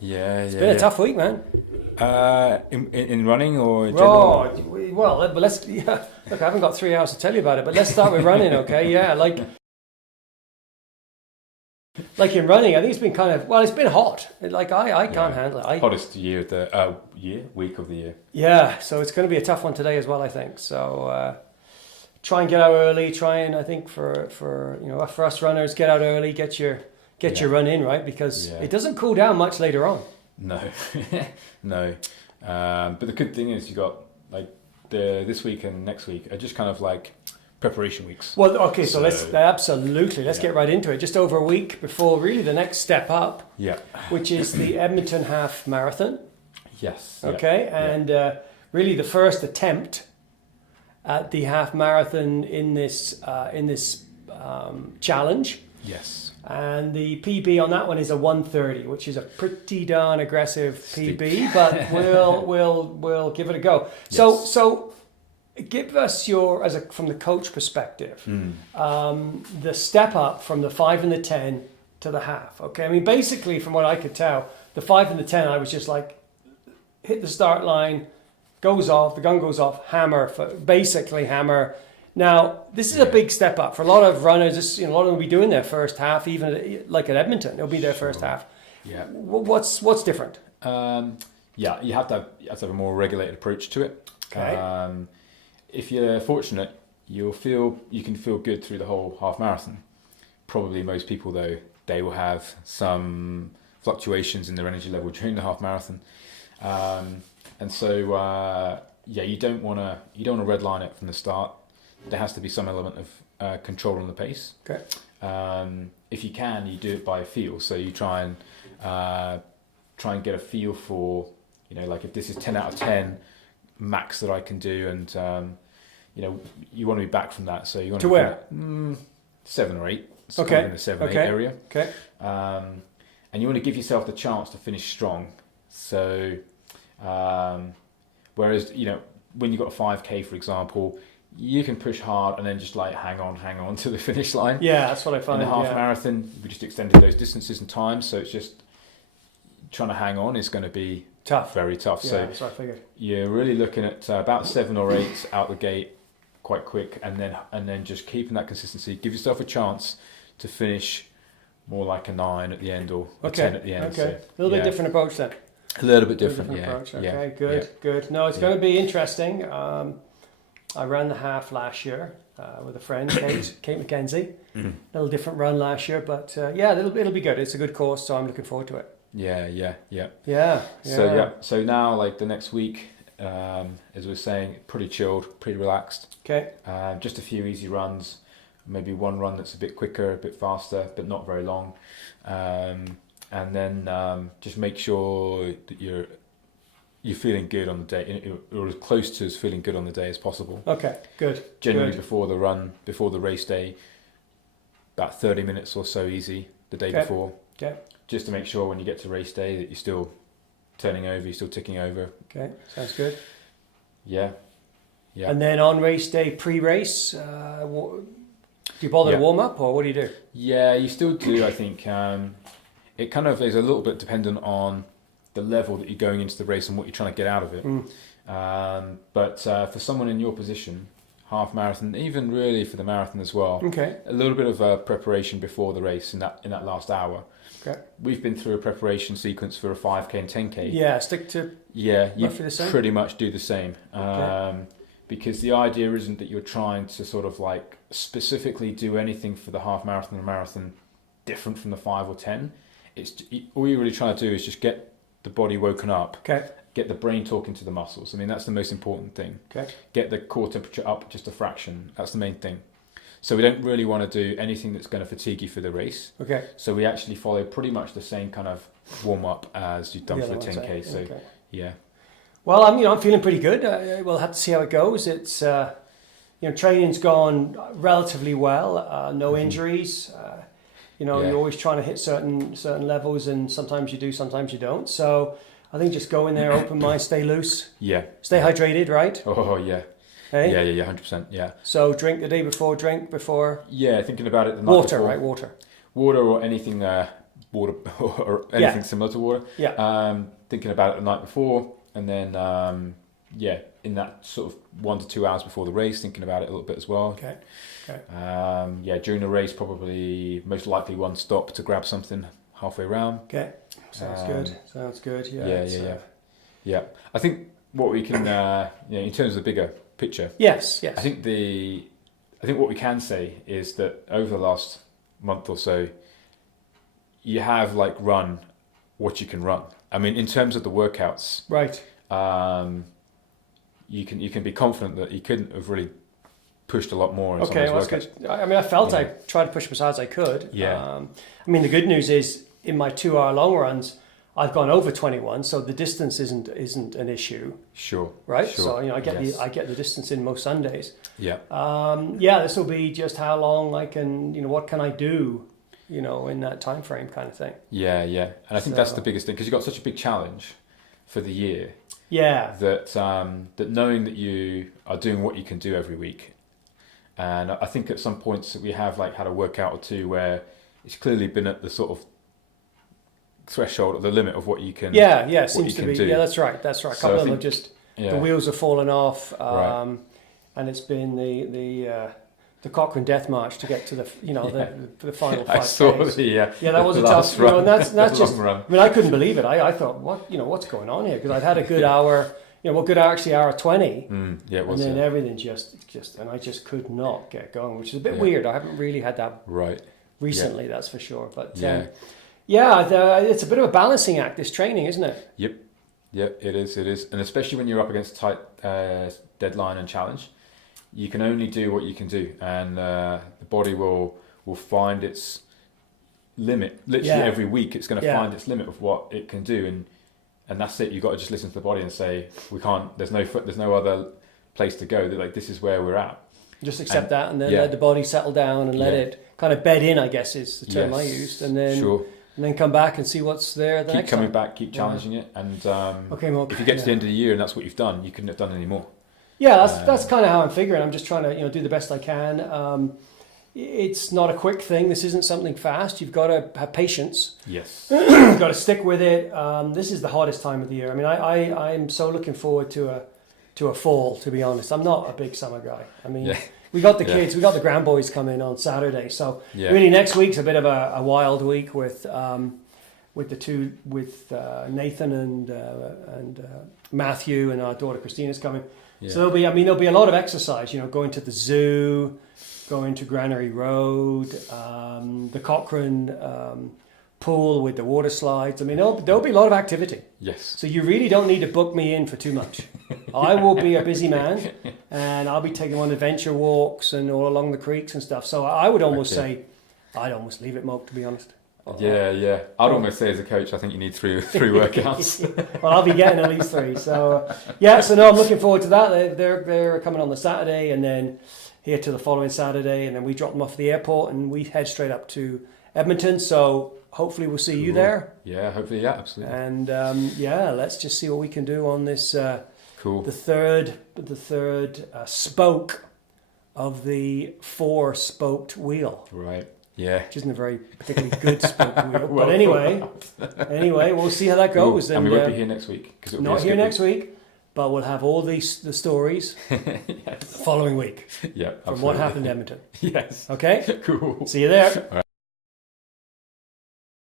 Yeah, It's been a tough week, man. In running or general? Oh, well, let's. Yeah, look, I haven't got 3 hours to tell you about it, but let's start with running, okay? Yeah, like in running, I think it's been it's been hot. Like I can't handle it. Hottest week of the year. Yeah, so it's going to be a tough one today as well, I think. So try and get out early. I think for us runners, get out early, get your run in, right? Because it doesn't cool down much later on. No, no. But the good thing is you got like this week and next week are just kind of like preparation weeks. Well, okay, so let's get right into it. Just over a week before really the next step up, which is the Edmonton Half Marathon. Yes. Okay, and really the first attempt at the half marathon in this challenge. Yes. And the PB on that one is a 1:30, which is a pretty darn aggressive PB, but we'll give it a go. Yes. So give us from the coach perspective, the step up from the 5 and the 10 to the half. Okay, I mean basically from what I could tell, the 5 and the 10, I was just like hit the start line, goes off, the gun goes off, hammer. Now, this is a big step up for a lot of runners. A lot of them will be doing their first half, even like at Edmonton, it'll be their first half. Yeah. What's different? You have to have a more regulated approach to it. Okay. If you're fortunate, you can feel good through the whole half marathon. Probably most people though, they will have some fluctuations in their energy level during the half marathon, and so you don't want to redline it from the start. There has to be some element of control on the pace. Okay. If you can, you do it by feel. So you try and get a feel for, like if this is 10 out of 10 max that I can do, and you want to be back from that. So you want to where? 7 or 8. So okay. Kind of in the 7, 8 area. Okay. And you want to give yourself the chance to finish strong. So, whereas when you've got a 5K, for example, you can push hard and then just like hang on to the finish line. Yeah, that's what I find. In the half marathon, we just extended those distances and times, so it's just trying to hang on is going to be tough, very tough. Yeah, so that's what I figured. You're really looking at about 7 or 8 out the gate, quite quick, and then just keeping that consistency. Give yourself a chance to finish more like a 9 at the end or a 10 at the end. Okay, so, a little bit different approach then. A little bit different, approach. Okay, yeah. good. No, it's going to be interesting. I ran the half last year with a friend, Kate McKenzie. A little different run last year, but it'll be good. It's a good course, so I'm looking forward to it. Yeah. So now, like the next week, as we were saying, pretty chilled, pretty relaxed. Okay. Just a few easy runs, maybe one run that's a bit quicker, a bit faster, but not very long. And then just make sure that you're feeling good on the day, or as close to as feeling good on the day as possible. Okay, good. Generally before the race day, about 30 minutes or so easy the day before. Okay. Just to make sure when you get to race day that you're still turning over, you're still ticking over. Okay, sounds good. Yeah. And then on race day, pre-race, do you bother to warm up, or what do you do? Yeah, you still do, I think. It kind of is a little bit dependent on the level that you're going into the race and what you're trying to get out of it. But for someone in your position, half marathon, even really for the marathon as well, a little bit of preparation before the race in that last hour. Okay. We've been through a preparation sequence for a 5K and 10K. Yeah, stick to you the same? Pretty much do the same. Because the idea isn't that you're trying to sort of like specifically do anything for the half marathon or marathon different from the 5 or 10. All you're really trying to do is just get the body woken up, get the brain talking to the muscles. I mean, that's the most important thing. Get the core temperature up just a fraction. That's the main thing. So we don't really want to do anything that's going to fatigue you for the race. So we actually follow pretty much the same kind of warm up as you've done for the 10K. So yeah. Well, I'm feeling pretty good. We'll have to see how it goes. It's training's gone relatively well. No injuries. You're always trying to hit certain levels, and sometimes you do, sometimes you don't. So I think just go in there, open mind, stay loose. Stay hydrated, right? Oh yeah. Hey? Yeah, 100%. Yeah. So drink the day before, drink before. Yeah, thinking about it the night water, before. Right? Water or anything water or anything similar to water. Yeah. Thinking about it the night before, and then in that sort of 1 to 2 hours before the race, thinking about it a little bit as well. Okay. During the race, probably most likely one stop to grab something halfway around. Okay. Sounds good. Yeah. I think what we can, in terms of the bigger picture. Yes. I think what we can say is that over the last month or so, you have like run what you can run. I mean, in terms of the workouts, right? You can be confident that you couldn't have really pushed a lot more. Okay, well, that's good. I mean, I felt I tried to push as hard as I could. Yeah. I mean, the good news is in my 2-hour long runs, I've gone over 21, so the distance isn't an issue. Sure. Right. Sure. So I get the distance in most Sundays. Yeah. This will be just how long I can. What can I do? In that time frame, kind of thing. Yeah. And I think that's the biggest thing, because you've got such a big challenge for the year. Yeah. That knowing that you are doing what you can do every week, and I think at some points we have like had a workout or two where it's clearly been at the sort of threshold, or the limit of what you can. Yeah, seems to be. Do. Yeah, that's right. A couple of them have just the wheels have fallen off, and it's been the Cochrane Death March to get to the the final 5 I saw days. that was a tough run. And that's just. Run. I mean, I couldn't believe it. I thought, what's going on here? Because I'd had a good hour. Hour 20. It was. And then everything just, and I just could not get going, which is a bit weird. I haven't really had that recently, that's for sure. But it's a bit of a balancing act, this training, isn't it? Yep, it is. And especially when you're up against a tight deadline and challenge, you can only do what you can do, and the body will find its limit. Literally every week, it's going to find its limit of what it can do, and that's it. You've got to just listen to the body and say, we can't. There's no other place to go. They're like, this is where we're at. Just accept that, and then let the body settle down and let it kind of bed in, I guess is the term I used, and then and then come back and see what's there the next time. Keep coming back, keep challenging it, and Malc, if you get to the end of the year and that's what you've done, you couldn't have done any more. Yeah, that's kind of how I'm figuring. I'm just trying to do the best I can. It's not a quick thing. This isn't something fast. You've got to have patience. Yes. You've got to stick with it. This is the hottest time of the year. I mean, I'm so looking forward to a fall, to be honest. I'm not a big summer guy. I mean, we got the kids, we got the grandboys coming on Saturday. So really next week's a bit of a wild week with Nathan and Matthew, and our daughter Christina's coming. Yeah. So there'll be a lot of exercise, going to the zoo, going to Granary Road, the Cochrane pool with the water slides. I mean, there'll be a lot of activity. Yes. So you really don't need to book me in for too much. I will be a busy man, and I'll be taking on adventure walks and all along the creeks and stuff. So I would almost say, I'd almost leave it, Malc, to be honest. Yeah. I'd almost say as a coach, I think you need three workouts. Well, I'll be getting at least 3. So I'm looking forward to that. They're coming on the Saturday, and then here to the following Saturday, and then we drop them off at the airport and we head straight up to Edmonton. So hopefully we'll see you there. Yeah, hopefully, absolutely. And let's just see what we can do on this. Cool. The third spoke of the 4-spoked wheel. Right. Yeah. Which isn't a very particularly good spoke wheel. But anyway, we'll see how that goes. And we won't be here next week. Not here next week, but we'll have all the stories the following week. Yeah, from what happened in Edmonton. Yes. Okay? Cool. See you there.